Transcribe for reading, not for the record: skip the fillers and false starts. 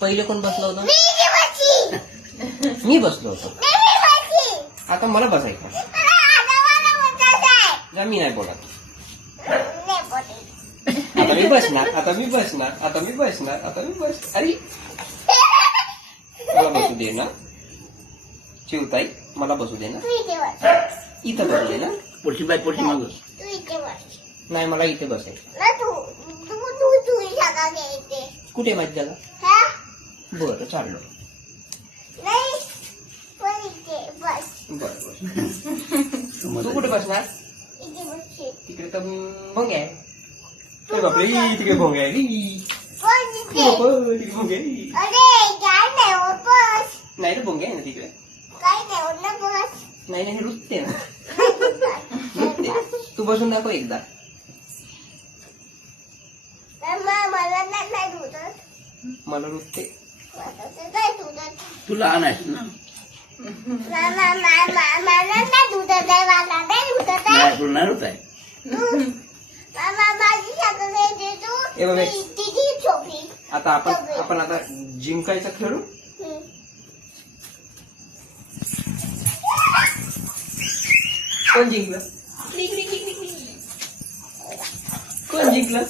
पहिले कोण बसलं होतं? मी बसलो होतो. आता मला बसायचं. जा, मी नाही बोलत. आता मी बसणार. आता मी बसणार. आता मी बसणार. आता मी बस. अरे मला बसू दे ना चिवताई, मला बसू दे ना. इथं बसू दे ना. पुढची बाय पुढची माग. नाही, मला इथे बसायचं. कुठे माझी जागा? बरं, चाललो. बरं. तू कुठे बसणार? तिकडे तर भोंगे आहे. अरे बापरे, तिकडे भोंगे आहे. तिकडे भोंगे आहे. नाही रे, भोंगे आहे ना तिकडे. नाही रुचते ना. रुचते. तू बसून दाखव एकदा. मला रुचते. तू लहान आहेस ना. नाही तुला नाही होत आहे. ए बाबा, आता आपण आता जिंकायचं खेळू. कोण जिंकलं? कोण जिंकलं?